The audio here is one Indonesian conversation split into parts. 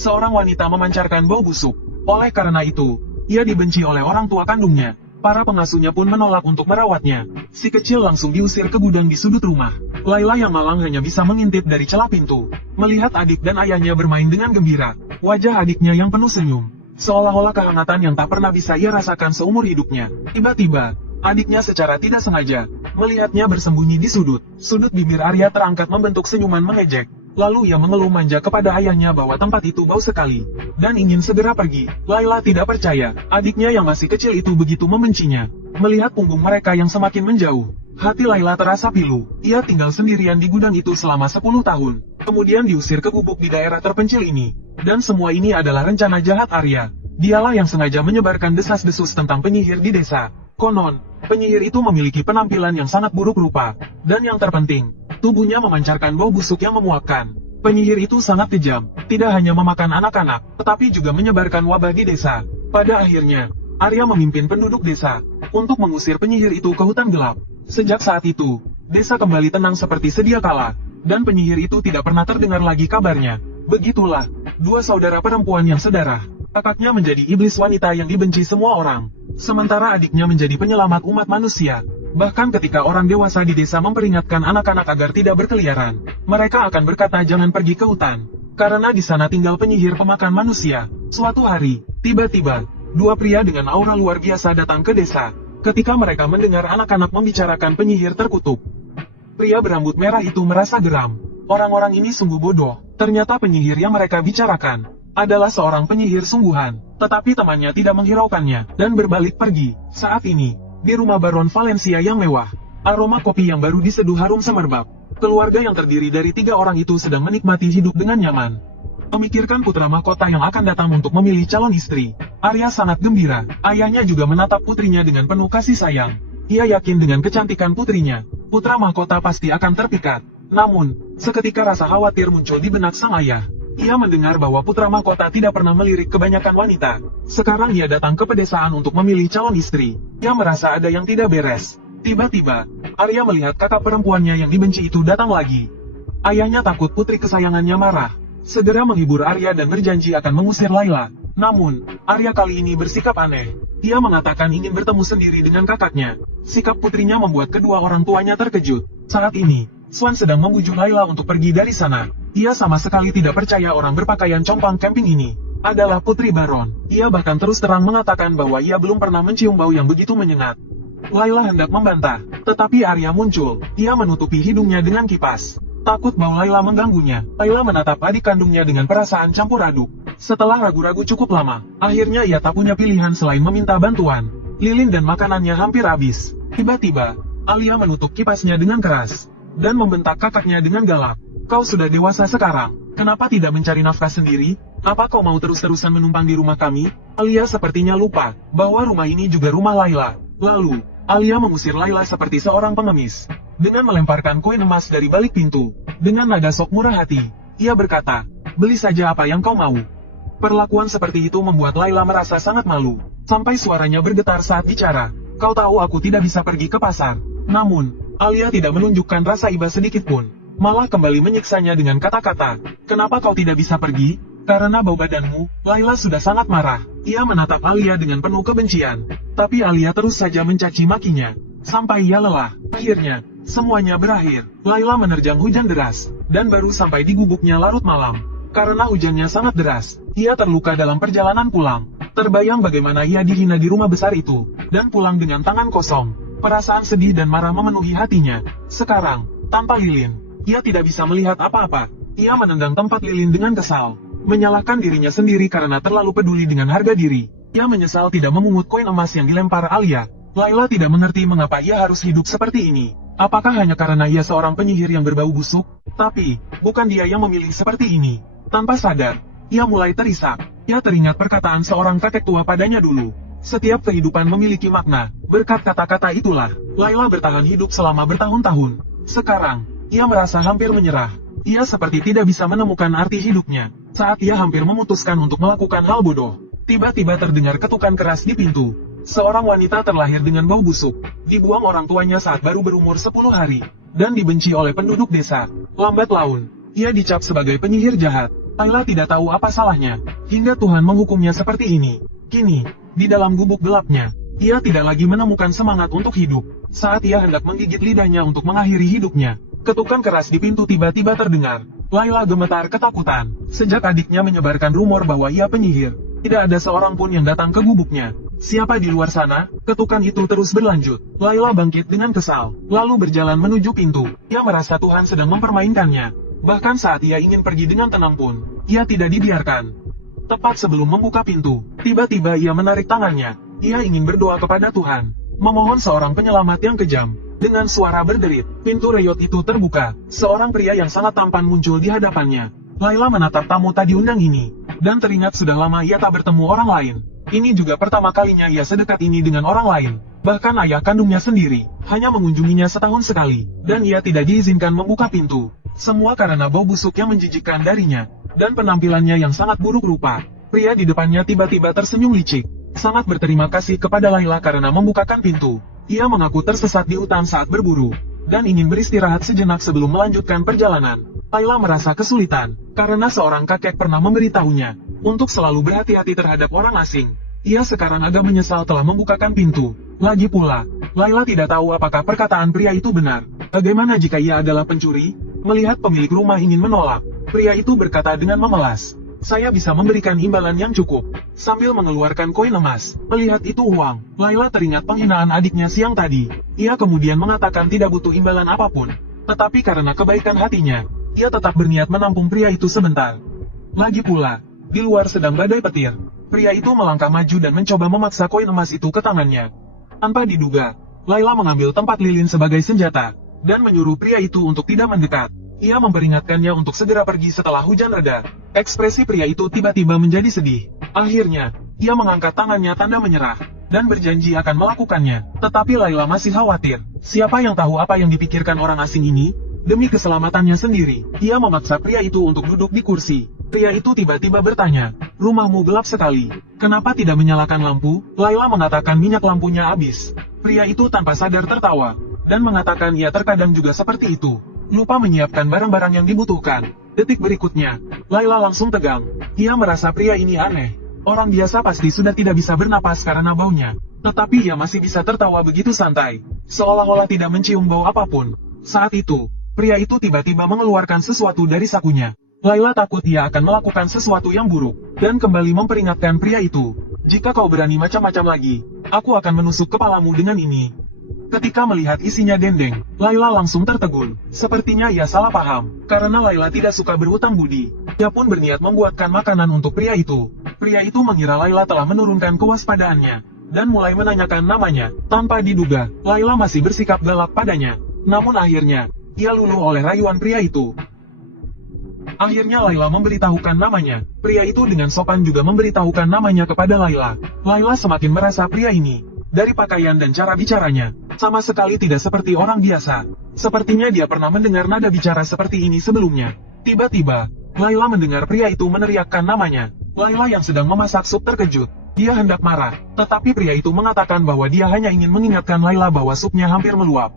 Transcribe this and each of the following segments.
seorang wanita memancarkan bau busuk. Oleh karena itu, ia dibenci oleh orang tua kandungnya. Para pengasuhnya pun menolak untuk merawatnya. Si kecil langsung diusir ke gudang di sudut rumah. Layla yang malang hanya bisa mengintip dari celah pintu. Melihat adik dan ayahnya bermain dengan gembira. Wajah adiknya yang penuh senyum. Seolah-olah kehangatan yang tak pernah bisa ia rasakan seumur hidupnya. Tiba-tiba, adiknya secara tidak sengaja melihatnya bersembunyi di sudut. Sudut bibir Arya terangkat membentuk senyuman mengejek. Lalu ia mengeluh manja kepada ayahnya bahwa tempat itu bau sekali, dan ingin segera pergi. Layla tidak percaya, adiknya yang masih kecil itu begitu membencinya. Melihat punggung mereka yang semakin menjauh, hati Layla terasa pilu. Ia tinggal sendirian di gudang itu selama 10 tahun, kemudian diusir ke gubuk di daerah terpencil ini. Dan semua ini adalah rencana jahat Arya. Dialah yang sengaja menyebarkan desas-desus tentang penyihir di desa. Konon, penyihir itu memiliki penampilan yang sangat buruk rupa, dan yang terpenting, tubuhnya memancarkan bau busuk yang memuakkan. Penyihir itu sangat kejam, tidak hanya memakan anak-anak, tetapi juga menyebarkan wabah di desa. Pada akhirnya, Arya memimpin penduduk desa untuk mengusir penyihir itu ke hutan gelap. Sejak saat itu, desa kembali tenang seperti sedia kala, dan penyihir itu tidak pernah terdengar lagi kabarnya. Begitulah, dua saudara perempuan yang sedarah. Kakaknya menjadi iblis wanita yang dibenci semua orang, sementara adiknya menjadi penyelamat umat manusia. Bahkan ketika orang dewasa di desa memperingatkan anak-anak agar tidak berkeliaran, mereka akan berkata jangan pergi ke hutan, karena di sana tinggal penyihir pemakan manusia. Suatu hari, tiba-tiba, dua pria dengan aura luar biasa datang ke desa. Ketika mereka mendengar anak-anak membicarakan penyihir terkutuk, pria berambut merah itu merasa geram. Orang-orang ini sungguh bodoh, ternyata penyihir yang mereka bicarakan adalah seorang penyihir sungguhan, tetapi temannya tidak menghiraukannya, dan berbalik pergi. Saat ini, di rumah Baron Valencia yang mewah, aroma kopi yang baru diseduh harum semerbak. Keluarga yang terdiri dari 3 orang itu sedang menikmati hidup dengan nyaman. Memikirkan putra mahkota yang akan datang untuk memilih calon istri, Arya sangat gembira. Ayahnya juga menatap putrinya dengan penuh kasih sayang. Ia yakin dengan kecantikan putrinya, putra mahkota pasti akan terpikat. Namun, seketika rasa khawatir muncul di benak sang ayah. Ia mendengar bahwa putra mahkota tidak pernah melirik kebanyakan wanita. Sekarang ia datang ke pedesaan untuk memilih calon istri. Ia merasa ada yang tidak beres. Tiba-tiba, Arya melihat kakak perempuannya yang dibenci itu datang lagi. Ayahnya takut putri kesayangannya marah. Segera menghibur Arya dan berjanji akan mengusir Layla. Namun, Arya kali ini bersikap aneh. Ia mengatakan ingin bertemu sendiri dengan kakaknya. Sikap putrinya membuat kedua orang tuanya terkejut. Saat ini, Swan sedang membujuk Layla untuk pergi dari sana. Ia sama sekali tidak percaya orang berpakaian compang camping ini adalah putri Baron. Ia bahkan terus terang mengatakan bahwa ia belum pernah mencium bau yang begitu menyengat. Layla hendak membantah, tetapi Arya muncul. Ia menutupi hidungnya dengan kipas. Takut bau Layla mengganggunya, Layla menatap adik kandungnya dengan perasaan campur aduk. Setelah ragu-ragu cukup lama, akhirnya ia tak punya pilihan selain meminta bantuan. Lilin dan makanannya hampir habis. Tiba-tiba, Alia menutup kipasnya dengan keras dan membentak kakaknya dengan galak. Kau sudah dewasa sekarang, kenapa tidak mencari nafkah sendiri? Apa kau mau terus-terusan menumpang di rumah kami? Alia sepertinya lupa bahwa rumah ini juga rumah Layla. Lalu, Alia mengusir Layla seperti seorang pengemis. Dengan melemparkan koin emas dari balik pintu, dengan nada sok murah hati, ia berkata, beli saja apa yang kau mau. Perlakuan seperti itu membuat Layla merasa sangat malu, sampai suaranya bergetar saat bicara. Kau tahu aku tidak bisa pergi ke pasar. Namun, Alia tidak menunjukkan rasa iba sedikit pun. Malah kembali menyiksanya dengan kata-kata, kenapa kau tidak bisa pergi? Karena bau badanmu. Layla sudah sangat marah. Ia menatap Alia dengan penuh kebencian. Tapi Alia terus saja mencaci makinya. Sampai ia lelah. Akhirnya, semuanya berakhir. Layla menerjang hujan deras, dan baru sampai di gubuknya larut malam. Karena hujannya sangat deras, ia terluka dalam perjalanan pulang. Terbayang bagaimana ia dihina di rumah besar itu, dan pulang dengan tangan kosong. Perasaan sedih dan marah memenuhi hatinya. Sekarang, tanpa Lilin, ia tidak bisa melihat apa-apa. Ia menendang tempat lilin dengan kesal, menyalahkan dirinya sendiri karena terlalu peduli dengan harga diri. Ia menyesal tidak memungut koin emas yang dilempar Alia. Layla tidak mengerti mengapa ia harus hidup seperti ini. Apakah hanya karena ia seorang penyihir yang berbau busuk? Tapi, bukan dia yang memilih seperti ini. Tanpa sadar, ia mulai terisak. Ia teringat perkataan seorang kakek tua padanya dulu. Setiap kehidupan memiliki makna. Berkat kata-kata itulah, Layla bertahan hidup selama bertahun-tahun. Sekarang, ia merasa hampir menyerah. Ia seperti tidak bisa menemukan arti hidupnya. Saat ia hampir memutuskan untuk melakukan hal bodoh, tiba-tiba terdengar ketukan keras di pintu. Seorang wanita terlahir dengan bau busuk, dibuang orang tuanya saat baru berumur 10 hari, dan dibenci oleh penduduk desa. Lambat laun, ia dicap sebagai penyihir jahat. Laila tidak tahu apa salahnya, hingga Tuhan menghukumnya seperti ini. Kini, di dalam gubuk gelapnya, ia tidak lagi menemukan semangat untuk hidup. Saat ia hendak menggigit lidahnya untuk mengakhiri hidupnya, ketukan keras di pintu tiba-tiba terdengar. Laila gemetar ketakutan. Sejak adiknya menyebarkan rumor bahwa ia penyihir, tidak ada seorang pun yang datang ke gubuknya. Siapa di luar sana? Ketukan itu terus berlanjut. Laila bangkit dengan kesal, lalu berjalan menuju pintu. Ia merasa Tuhan sedang mempermainkannya. Bahkan saat ia ingin pergi dengan tenang pun, ia tidak dibiarkan. Tepat sebelum membuka pintu, tiba-tiba ia menarik tangannya. Ia ingin berdoa kepada Tuhan, memohon seorang penyelamat yang kejam. Dengan suara berderit, pintu reyot itu terbuka. Seorang pria yang sangat tampan muncul di hadapannya. Laila menatap tamu tadi undang ini, dan teringat sudah lama ia tak bertemu orang lain. Ini juga pertama kalinya ia sedekat ini dengan orang lain. Bahkan ayah kandungnya sendiri, hanya mengunjunginya setahun sekali, dan ia tidak diizinkan membuka pintu. Semua karena bau busuk yang menjijikkan darinya, dan penampilannya yang sangat buruk rupa. Pria di depannya tiba-tiba tersenyum licik, sangat berterima kasih kepada Laila karena membukakan pintu. Ia mengaku tersesat di hutan saat berburu, dan ingin beristirahat sejenak sebelum melanjutkan perjalanan. Laila merasa kesulitan, karena seorang kakek pernah memberitahunya, untuk selalu berhati-hati terhadap orang asing. Ia sekarang agak menyesal telah membukakan pintu. Lagi pula, Laila tidak tahu apakah perkataan pria itu benar. Bagaimana jika ia adalah pencuri? Melihat pemilik rumah ingin menolak, pria itu berkata dengan memelas, "Saya bisa memberikan imbalan yang cukup." Sambil mengeluarkan koin emas, melihat itu uang, Laila teringat penghinaan adiknya siang tadi. Ia kemudian mengatakan tidak butuh imbalan apapun. Tetapi karena kebaikan hatinya, ia tetap berniat menampung pria itu sebentar. Lagi pula, di luar sedang badai petir. Pria itu melangkah maju dan mencoba memaksa koin emas itu ke tangannya. Tanpa diduga, Laila mengambil tempat lilin sebagai senjata, dan menyuruh pria itu untuk tidak mendekat. Ia memperingatkannya untuk segera pergi setelah hujan reda. Ekspresi pria itu tiba-tiba menjadi sedih. Akhirnya, ia mengangkat tangannya tanda menyerah, dan berjanji akan melakukannya. Tetapi Laila masih khawatir. Siapa yang tahu apa yang dipikirkan orang asing ini? Demi keselamatannya sendiri, ia memaksa pria itu untuk duduk di kursi. Pria itu tiba-tiba bertanya, "Rumahmu gelap sekali. Kenapa tidak menyalakan lampu?" Laila mengatakan minyak lampunya habis. Pria itu tanpa sadar tertawa, dan mengatakan ia terkadang juga seperti itu. Lupa menyiapkan barang-barang yang dibutuhkan. Detik berikutnya, Laila langsung tegang. Ia merasa pria ini aneh. Orang biasa pasti sudah tidak bisa bernapas karena baunya. Tetapi ia masih bisa tertawa begitu santai, seolah-olah tidak mencium bau apapun. Saat itu, pria itu tiba-tiba mengeluarkan sesuatu dari sakunya. Laila takut ia akan melakukan sesuatu yang buruk, dan kembali memperingatkan pria itu. "Jika kau berani macam-macam lagi, aku akan menusuk kepalamu dengan ini." Ketika melihat isinya dendeng, Laila langsung tertegun. Sepertinya ia salah paham, karena Laila tidak suka berhutang budi. Ia pun berniat membuatkan makanan untuk pria itu. Pria itu mengira Laila telah menurunkan kewaspadaannya, dan mulai menanyakan namanya. Tanpa diduga, Laila masih bersikap galak padanya. Namun akhirnya, ia luluh oleh rayuan pria itu. Akhirnya Laila memberitahukan namanya. Pria itu dengan sopan juga memberitahukan namanya kepada Laila. Laila semakin merasa pria ini, dari pakaian dan cara bicaranya, sama sekali tidak seperti orang biasa. Sepertinya dia pernah mendengar nada bicara seperti ini sebelumnya. Tiba-tiba, Laila mendengar pria itu meneriakkan namanya. Laila yang sedang memasak sup terkejut. Dia hendak marah, tetapi pria itu mengatakan bahwa dia hanya ingin mengingatkan Laila bahwa supnya hampir meluap.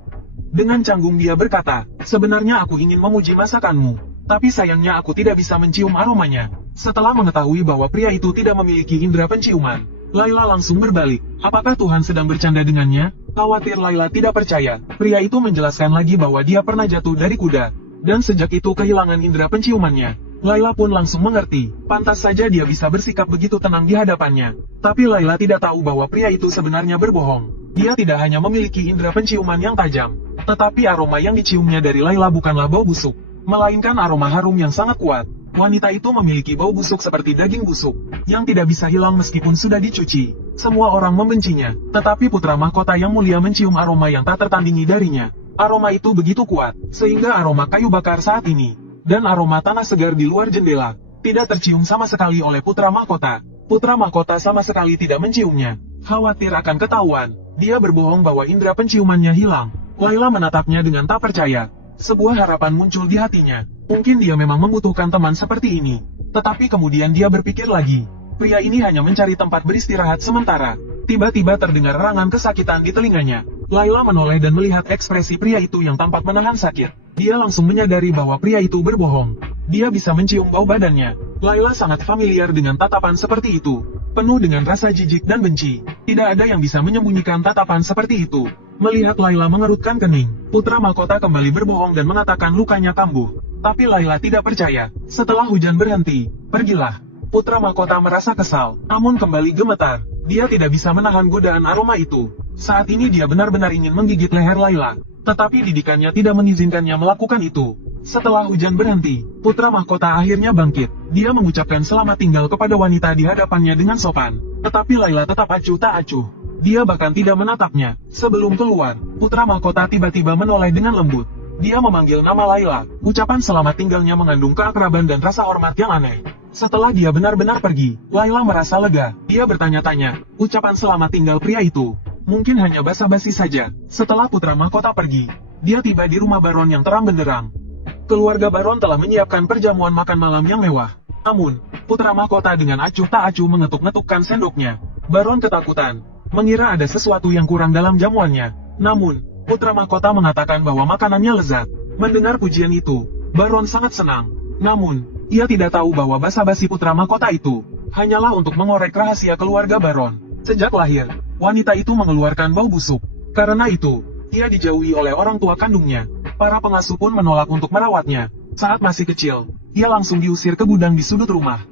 Dengan canggung dia berkata, "Sebenarnya aku ingin memuji masakanmu, tapi sayangnya aku tidak bisa mencium aromanya." Setelah mengetahui bahwa pria itu tidak memiliki indera penciuman, Laila langsung berbalik. Apakah Tuhan sedang bercanda dengannya? Khawatir Laila tidak percaya, pria itu menjelaskan lagi bahwa dia pernah jatuh dari kuda, dan sejak itu kehilangan indera penciumannya. Laila pun langsung mengerti, pantas saja dia bisa bersikap begitu tenang di hadapannya. Tapi Laila tidak tahu bahwa pria itu sebenarnya berbohong. Dia tidak hanya memiliki indera penciuman yang tajam, tetapi aroma yang diciumnya dari Laila bukanlah bau busuk, melainkan aroma harum yang sangat kuat. Wanita itu memiliki bau busuk seperti daging busuk, yang tidak bisa hilang meskipun sudah dicuci. Semua orang membencinya, tetapi putra mahkota yang mulia mencium aroma yang tak tertandingi darinya. Aroma itu begitu kuat, sehingga aroma kayu bakar saat ini, dan aroma tanah segar di luar jendela, tidak tercium sama sekali oleh putra mahkota. Putra mahkota sama sekali tidak menciumnya. Khawatir akan ketahuan, dia berbohong bahwa indera penciumannya hilang. Laila menatapnya dengan tak percaya. Sebuah harapan muncul di hatinya. Mungkin dia memang membutuhkan teman seperti ini. Tetapi kemudian dia berpikir lagi. Pria ini hanya mencari tempat beristirahat sementara. Tiba-tiba terdengar erangan kesakitan di telinganya. Laila menoleh dan melihat ekspresi pria itu yang tampak menahan sakit. Dia langsung menyadari bahwa pria itu berbohong. Dia bisa mencium bau badannya. Laila sangat familiar dengan tatapan seperti itu. Penuh dengan rasa jijik dan benci. Tidak ada yang bisa menyembunyikan tatapan seperti itu. Melihat Laila mengerutkan kening, putra mahkota kembali berbohong dan mengatakan lukanya kambuh. Tapi Laila tidak percaya. Setelah hujan berhenti, pergilah. Putra mahkota merasa kesal, namun kembali gemetar. Dia tidak bisa menahan godaan aroma itu. Saat ini dia benar-benar ingin menggigit leher Laila. Tetapi didikannya tidak mengizinkannya melakukan itu. Setelah hujan berhenti, putra mahkota akhirnya bangkit. Dia mengucapkan selamat tinggal kepada wanita di hadapannya dengan sopan. Tetapi Laila tetap acuh tak acuh. Dia bahkan tidak menatapnya. Sebelum keluar, putra mahkota tiba-tiba menoleh dengan lembut. Dia memanggil nama Laila. Ucapan selamat tinggalnya mengandung keakraban dan rasa hormat yang aneh. Setelah dia benar-benar pergi, Laila merasa lega. Dia bertanya-tanya, ucapan selamat tinggal pria itu mungkin hanya basa-basi saja. Setelah putra mahkota pergi, dia tiba di rumah Baron yang terang benderang. Keluarga Baron telah menyiapkan perjamuan makan malam yang mewah. Namun, putra mahkota dengan acuh tak acuh mengetuk-ngetukkan sendoknya. Baron ketakutan, mengira ada sesuatu yang kurang dalam jamuannya. Namun, putra mahkota mengatakan bahwa makanannya lezat. Mendengar pujian itu, Baron sangat senang. Namun, ia tidak tahu bahwa basa-basi putra mahkota itu hanyalah untuk mengorek rahasia keluarga Baron. Sejak lahir, wanita itu mengeluarkan bau busuk. Karena itu, ia dijauhi oleh orang tua kandungnya. Para pengasuh pun menolak untuk merawatnya. Saat masih kecil, ia langsung diusir ke gudang di sudut rumah.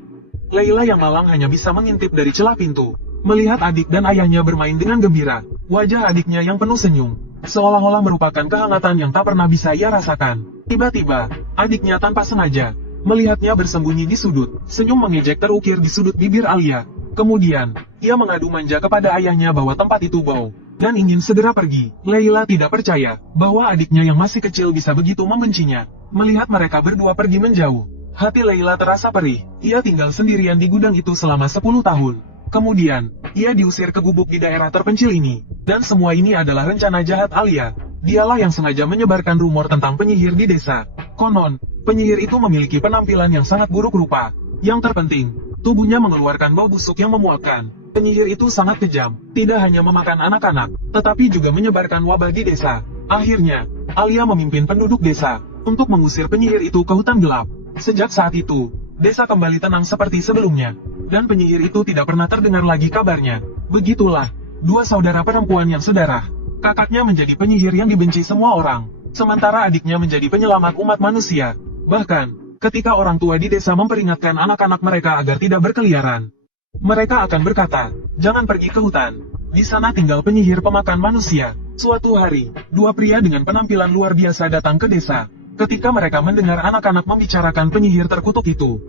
Laila yang malang hanya bisa mengintip dari celah pintu. Melihat adik dan ayahnya bermain dengan gembira, wajah adiknya yang penuh senyum, seolah-olah merupakan kehangatan yang tak pernah bisa ia rasakan. Tiba-tiba, adiknya tanpa sengaja melihatnya bersembunyi di sudut. Senyum mengejek terukir di sudut bibir Alia. Kemudian, ia mengadu manja kepada ayahnya bahwa tempat itu bau, dan ingin segera pergi. Laila tidak percaya bahwa adiknya yang masih kecil bisa begitu membencinya. Melihat mereka berdua pergi menjauh, hati Laila terasa perih. Ia tinggal sendirian di gudang itu selama 10 tahun. Kemudian, ia diusir ke gubuk di daerah terpencil ini. Dan semua ini adalah rencana jahat Alia. Dialah yang sengaja menyebarkan rumor tentang penyihir di desa. Konon, penyihir itu memiliki penampilan yang sangat buruk rupa. Yang terpenting, tubuhnya mengeluarkan bau busuk yang memuakkan. Penyihir itu sangat kejam, tidak hanya memakan anak-anak, tetapi juga menyebarkan wabah di desa. Akhirnya, Alia memimpin penduduk desa untuk mengusir penyihir itu ke hutan gelap. Sejak saat itu, desa kembali tenang seperti sebelumnya, dan penyihir itu tidak pernah terdengar lagi kabarnya. Begitulah, dua saudara perempuan yang sedarah. Kakaknya menjadi penyihir yang dibenci semua orang, sementara adiknya menjadi penyelamat umat manusia. Bahkan, ketika orang tua di desa memperingatkan anak-anak mereka agar tidak berkeliaran, mereka akan berkata, jangan pergi ke hutan. Di sana tinggal penyihir pemakan manusia. Suatu hari, dua pria dengan penampilan luar biasa datang ke desa. Ketika mereka mendengar anak-anak membicarakan penyihir terkutuk itu,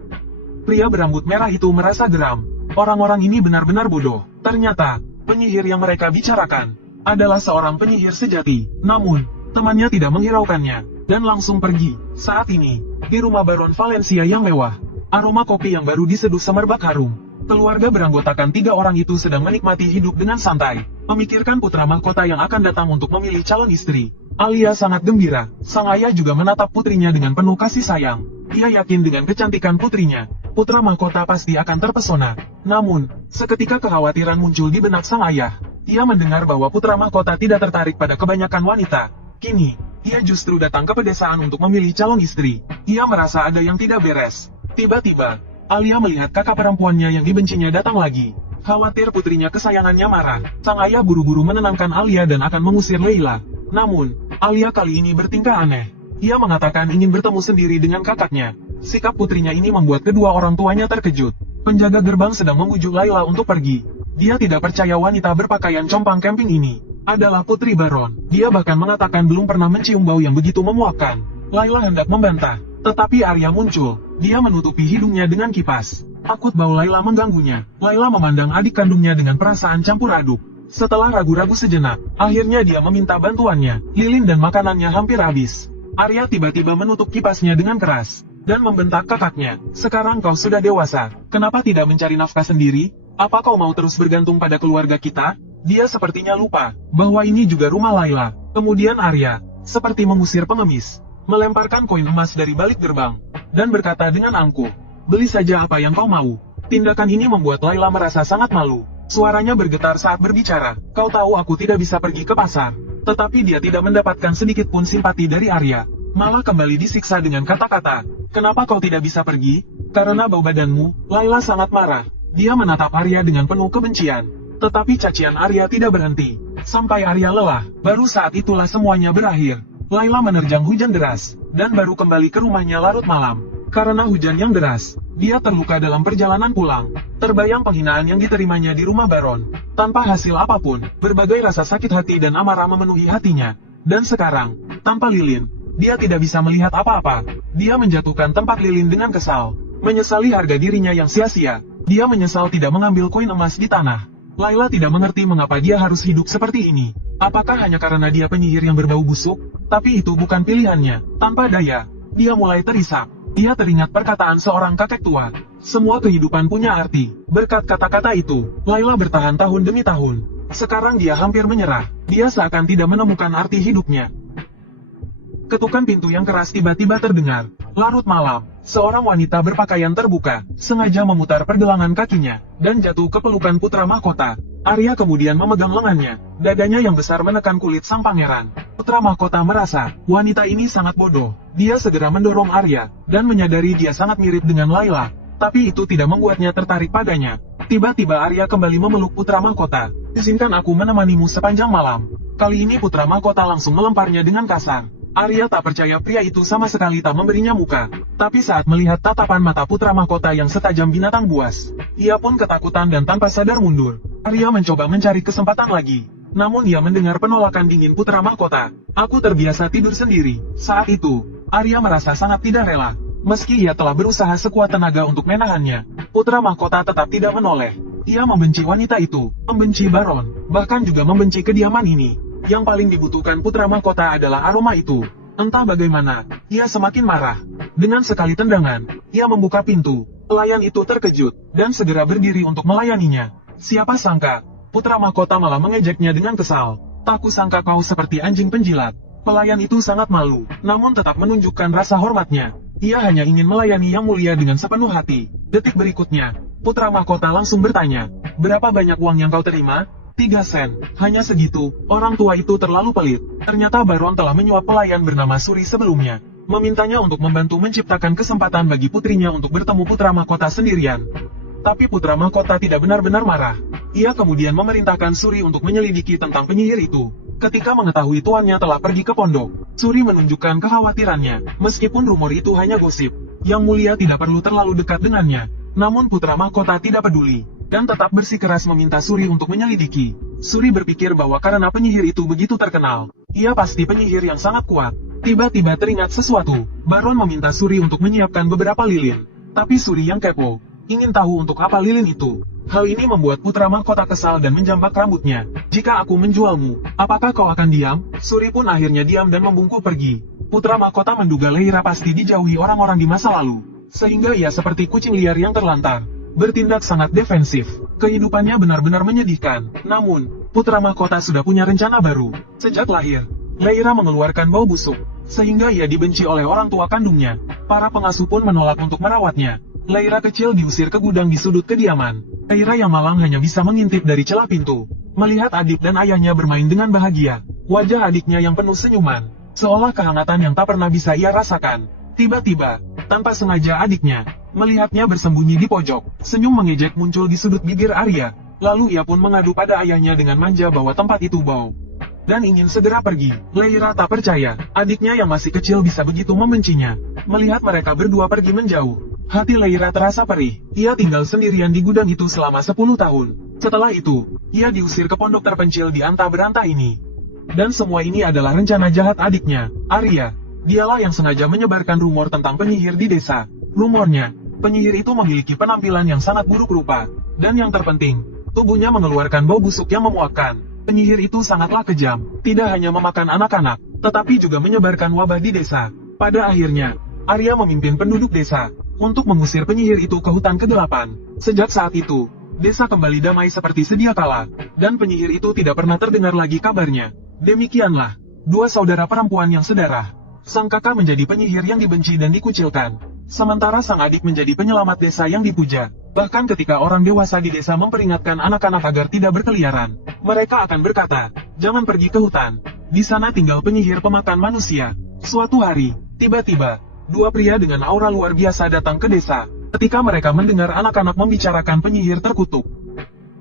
pria berambut merah itu merasa geram. Orang-orang ini benar-benar bodoh. Ternyata, penyihir yang mereka bicarakan adalah seorang penyihir sejati. Namun, temannya tidak menghiraukannya, dan langsung pergi. Saat ini, di rumah Baron Valencia yang mewah, aroma kopi yang baru diseduh semerbak harum. Keluarga beranggotakan 3 orang itu sedang menikmati hidup dengan santai, memikirkan putra mahkota yang akan datang untuk memilih calon istri. Alia sangat gembira. Sang ayah juga menatap putrinya dengan penuh kasih sayang. Ia yakin dengan kecantikan putrinya, putra mahkota pasti akan terpesona. Namun, seketika kekhawatiran muncul di benak sang ayah. Ia mendengar bahwa putra mahkota tidak tertarik pada kebanyakan wanita. Kini, ia justru datang ke pedesaan untuk memilih calon istri. Ia merasa ada yang tidak beres. Tiba-tiba, Alia melihat kakak perempuannya yang dibencinya datang lagi. Khawatir putrinya kesayangannya marah, sang ayah buru-buru menenangkan Alia dan akan mengusir Leila. Namun, Alia kali ini bertingkah aneh. Ia mengatakan ingin bertemu sendiri dengan kakaknya. Sikap putrinya ini membuat kedua orang tuanya terkejut. Penjaga gerbang sedang membujuk Laila untuk pergi. Dia tidak percaya wanita berpakaian compang camping ini adalah putri Baron. Dia bahkan mengatakan belum pernah mencium bau yang begitu memuakkan. Laila hendak membantah, tetapi Arya muncul. Dia menutupi hidungnya dengan kipas. Takut bau Laila mengganggunya, Laila memandang adik kandungnya dengan perasaan campur aduk. Setelah ragu-ragu sejenak, akhirnya dia meminta bantuannya. Lilin dan makanannya hampir habis. Arya tiba-tiba menutup kipasnya dengan keras, dan membentak kakaknya. Sekarang kau sudah dewasa, kenapa tidak mencari nafkah sendiri? Apa kau mau terus bergantung pada keluarga kita? Dia sepertinya lupa bahwa ini juga rumah Laila. Kemudian Arya, seperti mengusir pengemis, melemparkan koin emas dari balik gerbang, dan berkata dengan angkuh, beli saja apa yang kau mau. Tindakan ini membuat Laila merasa sangat malu. Suaranya bergetar saat berbicara, kau tahu aku tidak bisa pergi ke pasar. Tetapi dia tidak mendapatkan sedikit pun simpati dari Arya. Malah kembali disiksa dengan kata-kata, kenapa kau tidak bisa pergi? Karena bau badanmu, Layla sangat marah. Dia menatap Arya dengan penuh kebencian. Tetapi cacian Arya tidak berhenti. Sampai Arya lelah, baru saat itulah semuanya berakhir. Layla menerjang hujan deras, dan baru kembali ke rumahnya larut malam. Karena hujan yang deras, dia terluka dalam perjalanan pulang. Terbayang penghinaan yang diterimanya di rumah Baron. Tanpa hasil apapun, berbagai rasa sakit hati dan amarah memenuhi hatinya. Dan sekarang, tanpa lilin, dia tidak bisa melihat apa-apa. Dia menjatuhkan tempat lilin dengan kesal. Menyesali harga dirinya yang sia-sia. Dia menyesal tidak mengambil koin emas di tanah. Layla tidak mengerti mengapa dia harus hidup seperti ini. Apakah hanya karena dia penyihir yang berbau busuk? Tapi itu bukan pilihannya. Tanpa daya, dia mulai terisak. Dia teringat perkataan seorang kakek tua. Semua kehidupan punya arti. Berkat kata-kata itu, Layla bertahan tahun demi tahun. Sekarang dia hampir menyerah. Dia seakan tidak menemukan arti hidupnya. Ketukan pintu yang keras tiba-tiba terdengar. Larut malam, seorang wanita berpakaian terbuka, sengaja memutar pergelangan kakinya, dan jatuh ke pelukan putra mahkota. Arya kemudian memegang lengannya, dadanya yang besar menekan kulit sang pangeran. Putra mahkota merasa, wanita ini sangat bodoh. Dia segera mendorong Arya, dan menyadari dia sangat mirip dengan Layla. Tapi itu tidak membuatnya tertarik padanya. Tiba-tiba Arya kembali memeluk putra mahkota. Izinkan aku menemanimu sepanjang malam. Kali ini putra mahkota langsung melemparnya dengan kasar. Arya tak percaya pria itu sama sekali tak memberinya muka. Tapi saat melihat tatapan mata putra mahkota yang setajam binatang buas, ia pun ketakutan dan tanpa sadar mundur. Arya mencoba mencari kesempatan lagi. Namun ia mendengar penolakan dingin putra mahkota. Aku terbiasa tidur sendiri. Saat itu, Arya merasa sangat tidak rela. Meski ia telah berusaha sekuat tenaga untuk menahannya, putra mahkota tetap tidak menoleh. Ia membenci wanita itu, membenci Baron, bahkan juga membenci kediaman ini. Yang paling dibutuhkan putra mahkota adalah aroma itu. Entah bagaimana, ia semakin marah. Dengan sekali tendangan, ia membuka pintu. Pelayan itu terkejut, dan segera berdiri untuk melayaninya. Siapa sangka, putra mahkota malah mengejeknya dengan kesal. Tak kusangka kau seperti anjing penjilat. Pelayan itu sangat malu, namun tetap menunjukkan rasa hormatnya. Ia hanya ingin melayani yang mulia dengan sepenuh hati. Detik berikutnya, putra mahkota langsung bertanya, berapa banyak uang yang kau terima? 3 sen. Hanya segitu, orang tua itu terlalu pelit. Ternyata Baron telah menyuap pelayan bernama Suri sebelumnya. Memintanya untuk membantu menciptakan kesempatan bagi putrinya untuk bertemu putra mahkota sendirian. Tapi putra mahkota tidak benar-benar marah. Ia kemudian memerintahkan Suri untuk menyelidiki tentang penyihir itu. Ketika mengetahui tuannya telah pergi ke pondok, Suri menunjukkan kekhawatirannya. Meskipun rumor itu hanya gosip, Yang Mulia tidak perlu terlalu dekat dengannya. Namun putra mahkota tidak peduli, dan tetap bersikeras meminta Suri untuk menyelidiki. Suri berpikir bahwa karena penyihir itu begitu terkenal, ia pasti penyihir yang sangat kuat. Tiba-tiba teringat sesuatu, Baron meminta Suri untuk menyiapkan beberapa lilin. Tapi Suri yang kepo, ingin tahu untuk apa lilin itu. Hal ini membuat putra mahkota kesal dan menjambak rambutnya. Jika aku menjualmu, apakah kau akan diam? Suri pun akhirnya diam dan membungkuk pergi. Putra mahkota menduga Leira pasti dijauhi orang-orang di masa lalu, sehingga ia seperti kucing liar yang terlantar, bertindak sangat defensif. Kehidupannya benar-benar menyedihkan. Namun, putra mahkota sudah punya rencana baru. Sejak lahir, Leira mengeluarkan bau busuk, sehingga ia dibenci oleh orang tua kandungnya. Para pengasuh pun menolak untuk merawatnya. Leira kecil diusir ke gudang di sudut kediaman. Leira yang malang hanya bisa mengintip dari celah pintu, melihat adik dan ayahnya bermain dengan bahagia. Wajah adiknya yang penuh senyuman, seolah kehangatan yang tak pernah bisa ia rasakan. Tiba-tiba, tanpa sengaja adiknya melihatnya bersembunyi di pojok. Senyum mengejek muncul di sudut bibir Arya. Lalu ia pun mengadu pada ayahnya dengan manja bahwa tempat itu bau, dan ingin segera pergi. Leira tak percaya, adiknya yang masih kecil bisa begitu membencinya. Melihat mereka berdua pergi menjauh, hati Leira terasa perih. Ia tinggal sendirian di gudang itu selama 10 tahun. Setelah itu, ia diusir ke pondok terpencil di antah berantah ini. Dan semua ini adalah rencana jahat adiknya, Arya. Dialah yang sengaja menyebarkan rumor tentang penyihir di desa. Rumornya, penyihir itu memiliki penampilan yang sangat buruk rupa. Dan yang terpenting, tubuhnya mengeluarkan bau busuk yang memuakkan. Penyihir itu sangatlah kejam, tidak hanya memakan anak-anak, tetapi juga menyebarkan wabah di desa. Pada akhirnya, Arya memimpin penduduk desa untuk mengusir penyihir itu ke hutan ke-8. Sejak saat itu, desa kembali damai seperti sedia kala, dan penyihir itu tidak pernah terdengar lagi kabarnya. Demikianlah, dua saudara perempuan yang sedarah. Sang kakak menjadi penyihir yang dibenci dan dikucilkan, sementara sang adik menjadi penyelamat desa yang dipuja. Bahkan ketika orang dewasa di desa memperingatkan anak-anak agar tidak berkeliaran, mereka akan berkata, jangan pergi ke hutan, di sana tinggal penyihir pemakan manusia. Suatu hari, tiba-tiba, dua pria dengan aura luar biasa datang ke desa. ketika mereka mendengar anak-anak membicarakan penyihir terkutuk.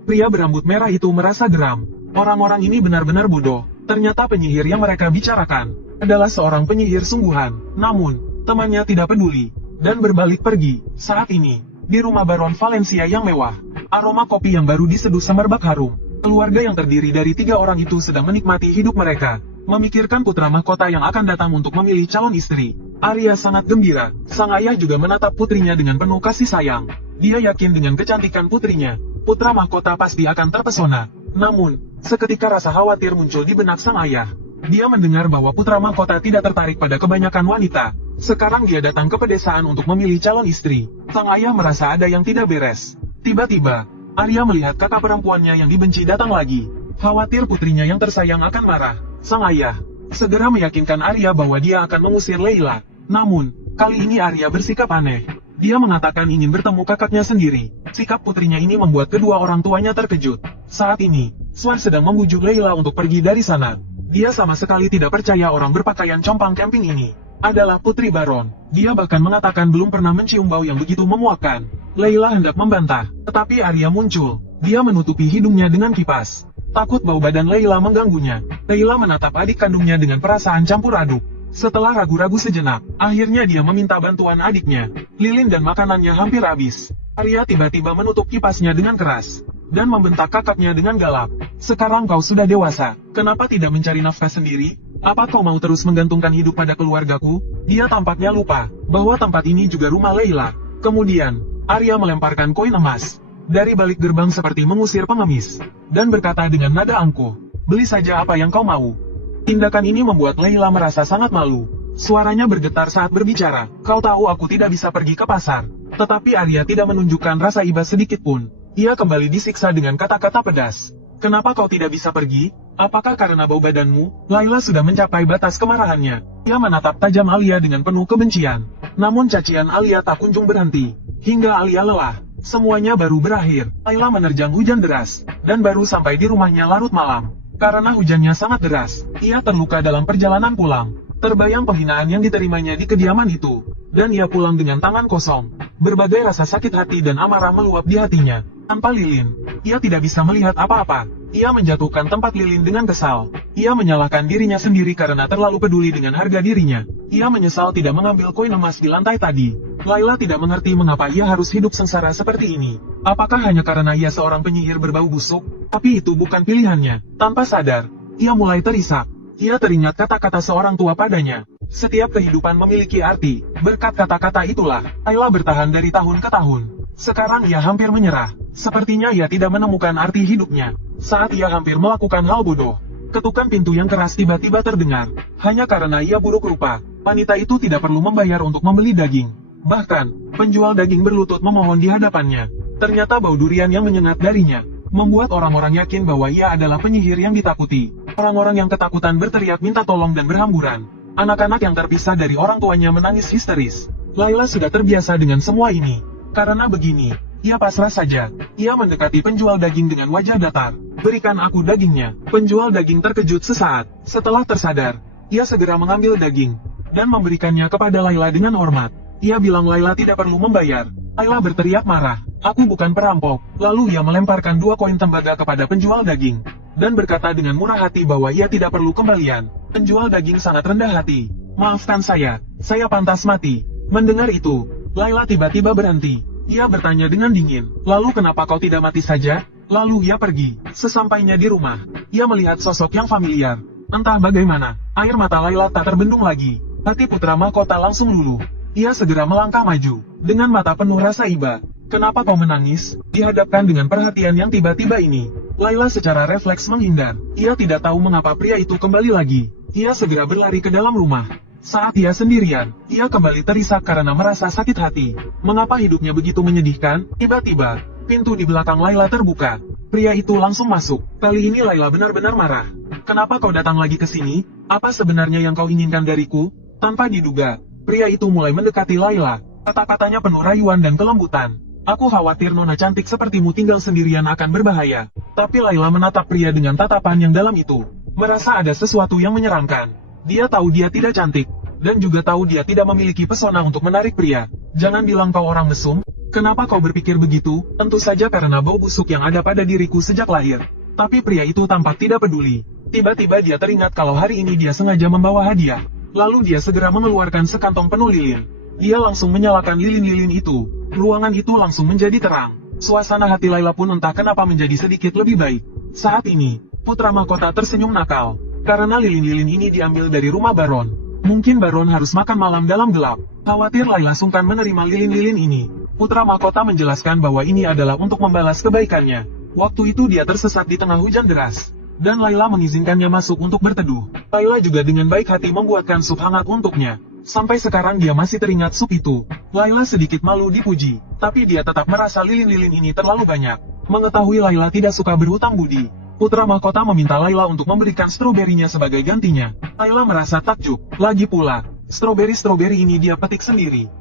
Pria berambut merah itu merasa geram. Orang-orang ini benar-benar bodoh. Ternyata penyihir yang mereka bicarakan adalah seorang penyihir sungguhan. Namun, temannya tidak peduli dan berbalik pergi. Saat ini, di rumah Baron Valencia yang mewah, aroma kopi yang baru diseduh semerbak harum. Keluarga yang terdiri dari 3 orang itu sedang menikmati hidup mereka, memikirkan putra mahkota yang akan datang untuk memilih calon istri. Arya sangat gembira. Sang ayah juga menatap putrinya dengan penuh kasih sayang. Dia yakin dengan kecantikan putrinya, putra mahkota pasti akan terpesona. Namun, seketika rasa khawatir muncul di benak sang ayah. Dia mendengar bahwa putra mahkota tidak tertarik pada kebanyakan wanita. Sekarang dia datang ke pedesaan untuk memilih calon istri. Sang ayah merasa ada yang tidak beres. Tiba-tiba, Arya melihat kakak perempuannya yang dibenci datang lagi. Khawatir putrinya yang tersayang akan marah. Sang ayah segera meyakinkan Arya bahwa dia akan mengusir Leila. Namun, kali ini Arya bersikap aneh. Dia mengatakan ingin bertemu kakaknya sendiri. Sikap putrinya ini membuat kedua orang tuanya terkejut. Saat ini, Swan sedang membujuk Leila untuk pergi dari sana. Dia sama sekali tidak percaya orang berpakaian compang camping ini adalah putri Baron. Dia bahkan mengatakan belum pernah mencium bau yang begitu memuakkan. Leila hendak membantah, tetapi Arya muncul. Dia menutupi hidungnya dengan kipas. Takut bau badan Leila mengganggunya. Leila menatap adik kandungnya dengan perasaan campur aduk. Setelah ragu-ragu sejenak, akhirnya dia meminta bantuan adiknya. Lilin dan makanannya hampir habis. Arya tiba-tiba menutup kipasnya dengan keras dan membentak kakaknya dengan galak. Sekarang kau sudah dewasa, kenapa tidak mencari nafkah sendiri? Apa kau mau terus menggantungkan hidup pada keluargaku? Dia tampaknya lupa bahwa tempat ini juga rumah Leila. Kemudian, Arya melemparkan koin emas dari balik gerbang seperti mengusir pengemis, dan berkata dengan nada angkuh, "Beli saja apa yang kau mau." Tindakan ini membuat Leila merasa sangat malu. Suaranya bergetar saat berbicara, "Kau tahu aku tidak bisa pergi ke pasar." Tetapi Arya tidak menunjukkan rasa iba sedikit pun. Ia kembali disiksa dengan kata-kata pedas. "Kenapa kau tidak bisa pergi? Apakah karena bau badanmu?" Leila sudah mencapai batas kemarahannya. Ia menatap tajam Alia dengan penuh kebencian. Namun cacian Alia tak kunjung berhenti. Hingga Alia lelah, semuanya baru berakhir. Leila menerjang hujan deras, dan baru sampai di rumahnya larut malam. Karena hujannya sangat deras, ia terluka dalam perjalanan pulang. Terbayang penghinaan yang diterimanya di kediaman itu, dan ia pulang dengan tangan kosong. Berbagai rasa sakit hati dan amarah meluap di hatinya. Tanpa lilin, ia tidak bisa melihat apa-apa. Ia menjatuhkan tempat lilin dengan kesal. Ia menyalahkan dirinya sendiri karena terlalu peduli dengan harga dirinya. Ia menyesal tidak mengambil koin emas di lantai tadi. Leila tidak mengerti mengapa ia harus hidup sengsara seperti ini. Apakah hanya karena ia seorang penyihir berbau busuk? Tapi itu bukan pilihannya. Tanpa sadar, ia mulai terisak. Ia teringat kata-kata seorang tua padanya. Setiap kehidupan memiliki arti. Berkat kata-kata itulah, Leila bertahan dari tahun ke tahun. Sekarang ia hampir menyerah. Sepertinya ia tidak menemukan arti hidupnya. Saat ia hampir melakukan hal bodoh, ketukan pintu yang keras tiba-tiba terdengar. Hanya karena ia buruk rupa, wanita itu tidak perlu membayar untuk membeli daging. Bahkan, penjual daging berlutut memohon di hadapannya. Ternyata bau durian yang menyengat darinya membuat orang-orang yakin bahwa ia adalah penyihir yang ditakuti. Orang-orang yang ketakutan berteriak minta tolong dan berhamburan. Anak-anak yang terpisah dari orang tuanya menangis histeris. Leila sudah terbiasa dengan semua ini. Karena begini, ia pasrah saja. Ia mendekati penjual daging dengan wajah datar. "Berikan aku dagingnya." Penjual daging terkejut sesaat. Setelah tersadar, ia segera mengambil daging dan memberikannya kepada Leila dengan hormat. Ia bilang Leila tidak perlu membayar. Leila berteriak marah, "Aku bukan perampok." Lalu ia melemparkan 2 koin tembaga kepada penjual daging, dan berkata dengan murah hati bahwa ia tidak perlu kembalian. Penjual daging sangat rendah hati. "Maafkan saya pantas mati." Mendengar itu, Leila tiba-tiba berhenti. Ia bertanya dengan dingin, "Lalu kenapa kau tidak mati saja?" Lalu ia pergi. Sesampainya di rumah, ia melihat sosok yang familiar. Entah bagaimana, air mata Leila tak terbendung lagi. Hati putra mahkota langsung luluh. Ia segera melangkah maju, dengan mata penuh rasa iba. "Kenapa kau menangis?" Dihadapkan dengan perhatian yang tiba-tiba ini, Leila secara refleks menghindar. Ia tidak tahu mengapa pria itu kembali lagi. Ia segera berlari ke dalam rumah. Saat ia sendirian, ia kembali terisak karena merasa sakit hati. Mengapa hidupnya begitu menyedihkan? Tiba-tiba, pintu di belakang Leila terbuka. Pria itu langsung masuk. Kali ini Leila benar-benar marah. "Kenapa kau datang lagi ke sini? Apa sebenarnya yang kau inginkan dariku?" Tanpa diduga, pria itu mulai mendekati Leila. Kata-katanya penuh rayuan dan kelembutan. "Aku khawatir nona cantik sepertimu tinggal sendirian akan berbahaya." Tapi Leila menatap pria dengan tatapan yang dalam itu. Merasa ada sesuatu yang menyeramkan. Dia tahu dia tidak cantik, dan juga tahu dia tidak memiliki pesona untuk menarik pria. "Jangan bilang kau orang mesum." Kenapa kau berpikir begitu? Tentu saja karena bau busuk yang ada pada diriku sejak lahir. Tapi pria itu tampak tidak peduli. Tiba-tiba dia teringat kalau hari ini dia sengaja membawa hadiah. Lalu dia segera mengeluarkan sekantong penuh lilin. Dia langsung menyalakan lilin-lilin itu. Ruangan itu langsung menjadi terang. Suasana hati Layla pun entah kenapa menjadi sedikit lebih baik. Saat ini, putra mahkota tersenyum nakal. Karena lilin-lilin ini diambil dari rumah Baron. Mungkin Baron harus makan malam dalam gelap. Khawatir Layla sungkan menerima lilin-lilin ini. Putra mahkota menjelaskan bahwa ini adalah untuk membalas kebaikannya. Waktu itu dia tersesat di tengah hujan deras. Dan Layla mengizinkannya masuk untuk berteduh. Layla juga dengan baik hati membuatkan sup hangat untuknya. Sampai sekarang dia masih teringat sup itu. Layla sedikit malu dipuji. Tapi dia tetap merasa lilin-lilin ini terlalu banyak. Mengetahui Layla tidak suka berhutang budi, putra mahkota meminta Layla untuk memberikan stroberinya sebagai gantinya. Layla merasa takjub. Lagi pula, stroberi-stroberi ini dia petik sendiri.